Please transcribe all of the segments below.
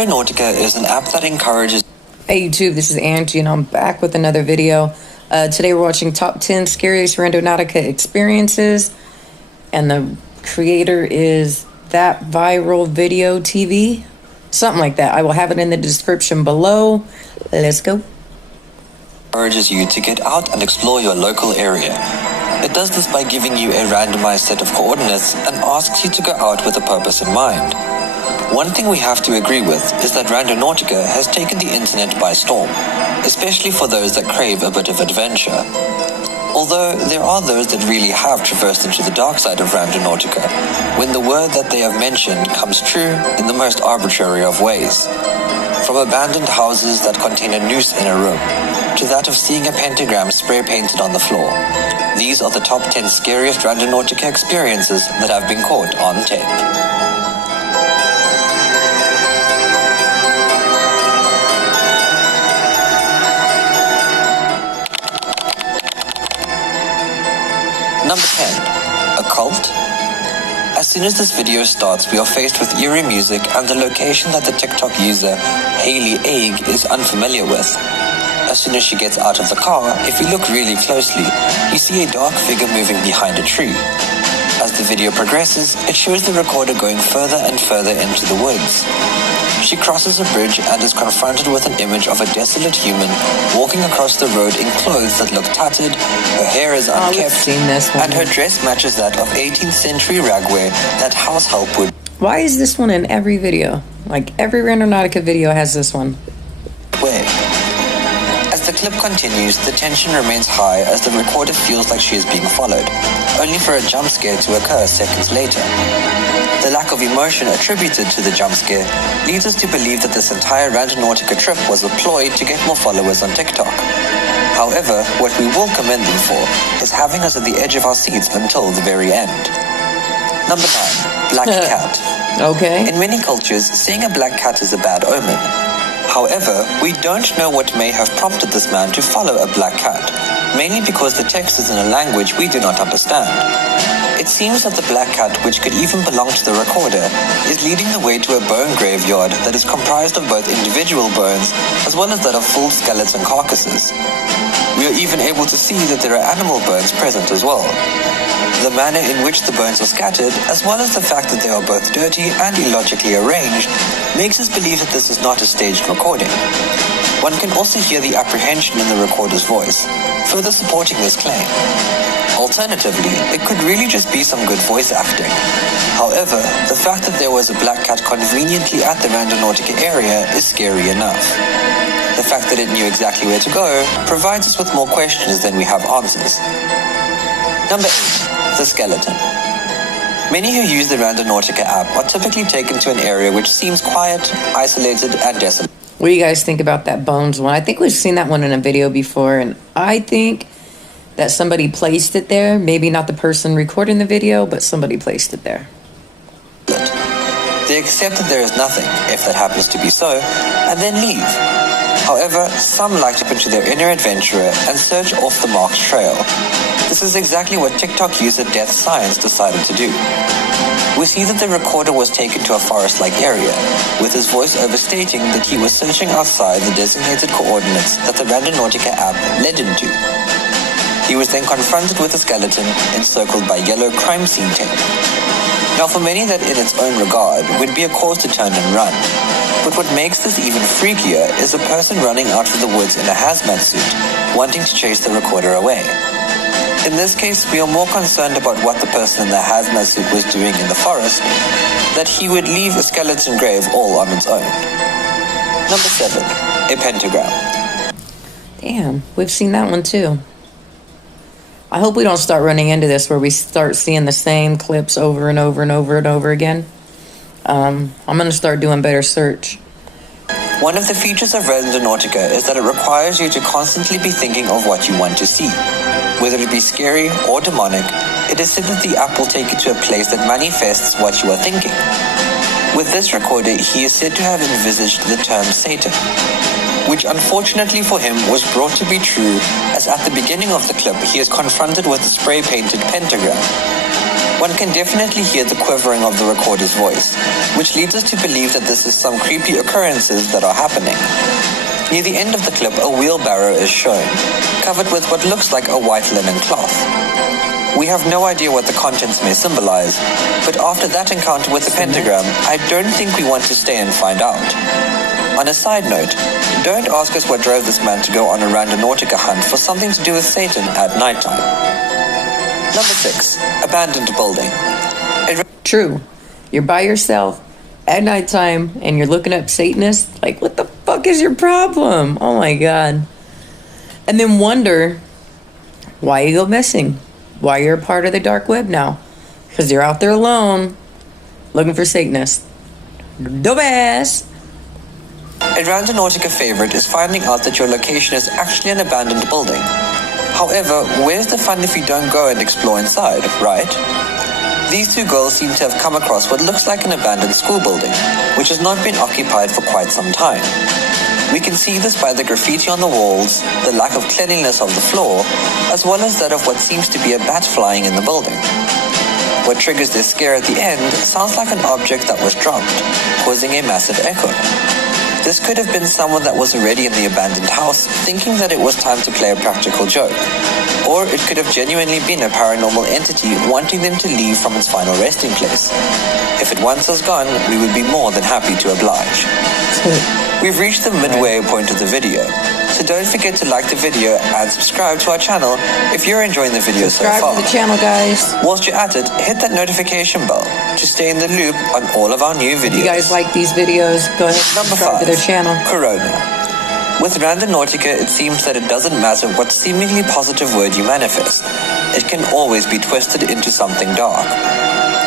Randonautica is an app that encourages... Hey YouTube, this is Angie and I'm back with another video. Today we're watching top 10 scariest Randonautica experiences. And the creator is That Viral Video TV. Something like that. I will have it in the description below. Let's go. Encourages you to get out and explore your local area. It does this by giving you a randomized set of coordinates and asks you to go out with a purpose in mind. One thing we have to agree with is that Randonautica has taken the internet by storm, especially for those that crave a bit of adventure. Although there are those that really have traversed into the dark side of Randonautica, when the word that they have mentioned comes true in the most arbitrary of ways. From abandoned houses that contain a noose in a room, to that of seeing a pentagram spray painted on the floor. These are the top 10 scariest Randonautica experiences that have been caught on tape. Number 10. A cult? As soon as this video starts, we are faced with eerie music and the location that the TikTok user Hailey Egg is unfamiliar with. As soon as she gets out of the car, if you look really closely, you see a dark figure moving behind a tree. As the video progresses, it shows the recorder going further and further into the woods. She crosses a bridge and is confronted with an image of a desolate human walking across the road in clothes that look tattered, her hair is unkempt, and her dress matches that of 18th century ragwear that house help would. Why is this one in every video? Like every Randonautica video has this one. Where? As the clip continues, the tension remains high as the recorder feels like she is being followed, only for a jump scare to occur seconds later. The lack of emotion attributed to the jump scare leads us to believe that this entire Randonautica trip was a ploy to get more followers on TikTok. However, what we will commend them for is having us at the edge of our seats until the very end. Number 9. Black cat. Okay. In many cultures, seeing a black cat is a bad omen. However, we don't know what may have prompted this man to follow a black cat, mainly because the text is in a language we do not understand. It seems that the black cat, which could even belong to the recorder, is leading the way to a bone graveyard that is comprised of both individual bones as well as that of full skeleton carcasses. We are even able to see that there are animal bones present as well. The manner in which the bones are scattered, as well as the fact that they are both dirty and illogically arranged, makes us believe that this is not a staged recording. One can also hear the apprehension in the recorder's voice, further supporting this claim. Alternatively, it could really just be some good voice acting. However, the fact that there was a black cat conveniently at the Randonautica area is scary enough. The fact that it knew exactly where to go provides us with more questions than we have answers. Number 8. The skeleton. Many who use the Randonautica app are typically taken to an area which seems quiet, isolated, and desolate. What do you guys think about that bones one? I think we've seen that one in a video before, and I think that somebody placed it there. Maybe not the person recording the video, but somebody placed it there. They accept that there is nothing, if that happens to be so, and then leave. However, some like to into their inner adventurer and search off the marked trail. This is exactly what TikTok user Death Science decided to do. We see that the recorder was taken to a forest-like area, with his voice overstating that he was searching outside the designated coordinates that the Randonautica app led him to. He was then confronted with a skeleton encircled by yellow crime scene tape. Now, for many that in its own regard would be a cause to turn and run. But what makes this even freakier is a person running out of the woods in a hazmat suit, wanting to chase the recorder away. In this case, we are more concerned about what the person in the hazmat suit was doing in the forest, that he would leave a skeleton grave all on its own. Number 7. A pentagram. Damn, we've seen that one too. I hope we don't start running into this where we start seeing the same clips over and over and over and over again. I'm going to start doing better search. One of the features of Randonautica is that it requires you to constantly be thinking of what you want to see. Whether it be scary or demonic, it is said that the app will take you to a place that manifests what you are thinking. With this recorder, he is said to have envisaged the term Satan, which unfortunately for him was brought to be true, as at the beginning of the clip he is confronted with a spray-painted pentagram. One can definitely hear the quivering of the recorder's voice, which leads us to believe that this is some creepy occurrences that are happening. Near the end of the clip, a wheelbarrow is shown, covered with what looks like a white linen cloth. We have no idea what the contents may symbolize, but after that encounter with the pentagram, I don't think we want to stay and find out. On a side note, don't ask us what drove this man to go on a Randonautica hunt for something to do with Satan at nighttime. Number 6. Abandoned building. True. You're by yourself at nighttime and you're looking up Satanists. Like, what the fuck is your problem? Oh my God. And then wonder why you go missing. Why you're a part of the dark web now. Because you're out there alone looking for Satanists. Dumbass. A Randonautica favorite is finding out that your location is actually an abandoned building. However, where's the fun if you don't go and explore inside, right? These two girls seem to have come across what looks like an abandoned school building, which has not been occupied for quite some time. We can see this by the graffiti on the walls, the lack of cleanliness of the floor, as well as that of what seems to be a bat flying in the building. What triggers their scare at the end sounds like an object that was dropped, causing a massive echo. This could have been someone that was already in the abandoned house, thinking that it was time to play a practical joke. Or it could have genuinely been a paranormal entity wanting them to leave from its final resting place. If it wants us gone, we would be more than happy to oblige. We've reached the midway point of the video, so don't forget to like the video and subscribe to our channel if you're enjoying the video so far. Subscribe to the channel, guys. Whilst you're at it, hit that notification bell to stay in the loop on all of our new videos. If you guys like these videos, go ahead and Number subscribe 5, to their channel. Corona. With Randonautica, it seems that it doesn't matter what seemingly positive word you manifest. It can always be twisted into something dark.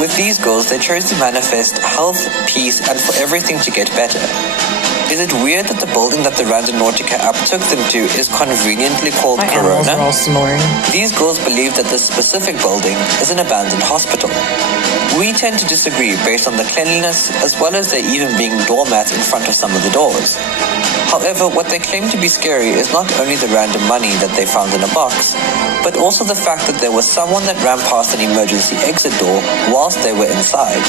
With these girls, they chose to manifest health, peace, and for everything to get better. Is it weird that the building that the Randonautica app took them to is conveniently called My animals Corona? are all snoring. These girls believe that this specific building is an abandoned hospital. We tend to disagree based on the cleanliness as well as there even being doormats in front of some of the doors. However, what they claim to be scary is not only the random money that they found in a box, but also the fact that there was someone that ran past an emergency exit door whilst they were inside.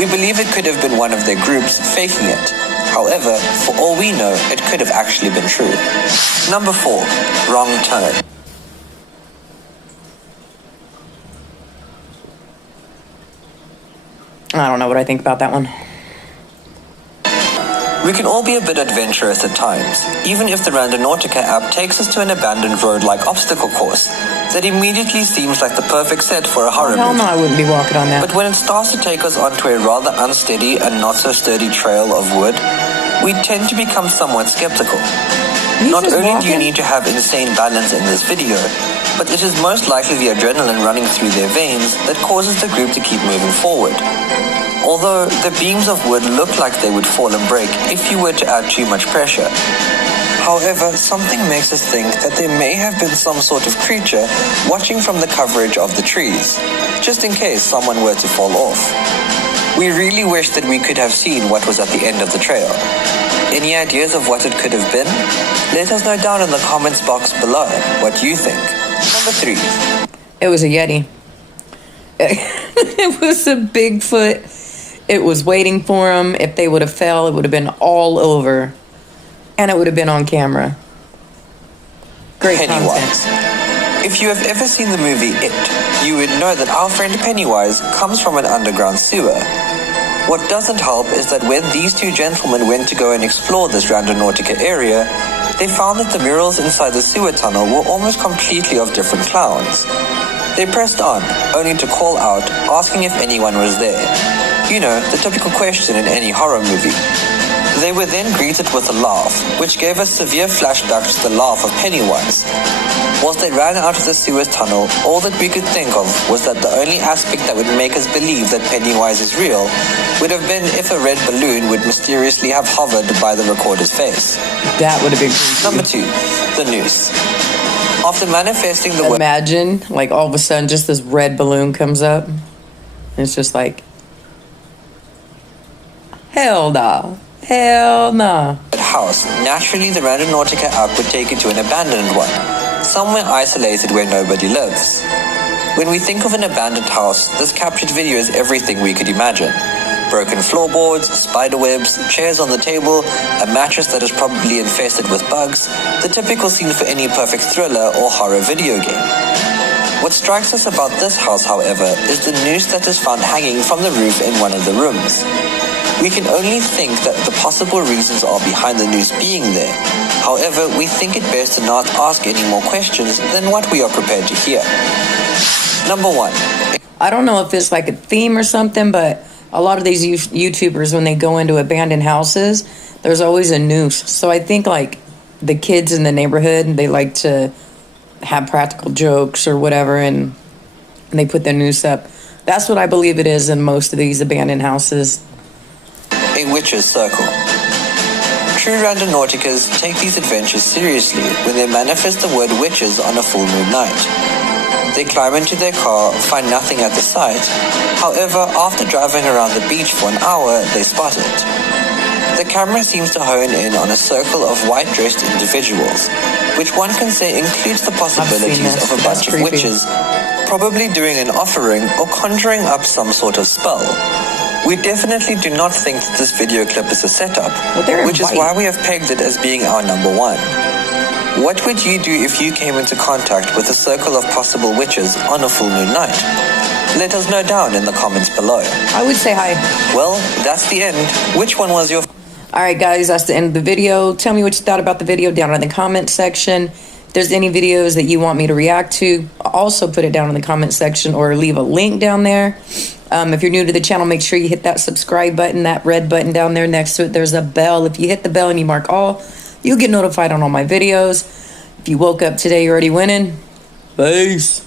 We believe it could have been one of their groups faking it. However, for all we know, it could have actually been true. Number 4. Wrong turn. I don't know what I think about that one. We can all be a bit adventurous at times, even if the Randonautica app takes us to an abandoned road-like obstacle course that immediately seems like the perfect set for a horror Hell movie. no, I wouldn't be walking on that. But when it starts to take us onto a rather unsteady and not so sturdy trail of wood, we tend to become somewhat skeptical. He's Not just only do you walking? need to have insane balance in this video, but it is most likely the adrenaline running through their veins that causes the group to keep moving forward. Although the beams of wood look like they would fall and break if you were to add too much pressure. However, something makes us think that there may have been some sort of creature watching from the coverage of the trees, just in case someone were to fall off. We really wish that we could have seen what was at the end of the trail. Any ideas of what it could have been? Let us know down in the comments box below what you think. Number 3. It was a Yeti. It was a Bigfoot. It was waiting for him. If they would have fell, it would have been all over. And it would have been on camera. Great Pennywise. content. If you have ever seen the movie It, you would know that our friend Pennywise comes from an underground sewer. What doesn't help is that when these two gentlemen went to go and explore this Randonautica area, they found that the murals inside the sewer tunnel were almost completely of different clowns. They pressed on, only to call out, asking if anyone was there. You know, the typical question in any horror movie. They were then greeted with a laugh, which gave us severe flashbacks to the laugh of Pennywise. Whilst they ran out of the sewer tunnel, all that we could think of was that the only aspect that would make us believe that Pennywise is real would have been if a red balloon would mysteriously have hovered by the recorder's face. That would have been creepy. Number 2, the noose. After manifesting the Imagine, like, all of a sudden, just this red balloon comes up. And it's just like, hell nah. Hell nah. house, naturally the Randonautica app would take you to an abandoned one, somewhere isolated where nobody lives. When we think of an abandoned house, this captured video is everything we could imagine. Broken floorboards, spider webs, chairs on the table, a mattress that is probably infested with bugs, the typical scene for any perfect thriller or horror video game. What strikes us about this house, however, is the noose that is found hanging from the roof in one of the rooms. We can only think that the possible reasons are behind the noose being there. However, we think it best to not ask any more questions than what we are prepared to hear. Number 1. I don't know if it's like a theme or something, but a lot of these YouTubers, when they go into abandoned houses, there's always a noose. So I think like the kids in the neighborhood, they like to have practical jokes or whatever, and they put their noose up. That's what I believe it is in most of these abandoned houses. A witch's circle. True randonauticas take these adventures seriously when they manifest the word witches on a full moon night. They climb into their car, find nothing at the site. However, after driving around the beach for an hour, they spot it. The camera seems to hone in on a circle of white-dressed individuals, which one can say includes the possibilities of a bunch of witches, probably doing an offering or conjuring up some sort of spell. We definitely do not think that this video clip is a setup, which is why we have pegged it as being our number 1. What would you do if you came into contact with a circle of possible witches on a full moon night? Let us know down in the comments below. I would say hi. Well, that's the end. Which one was your... Alright guys, that's the end of the video. Tell me what you thought about the video down in the comment section. If there's any videos that you want me to react to, also put it down in the comment section or leave a link down there. If you're new to the channel, make sure you hit that subscribe button, that red button down there next to it. There's a bell. If you hit the bell and you mark all, you'll get notified on all my videos. If you woke up today, you're already winning. Peace.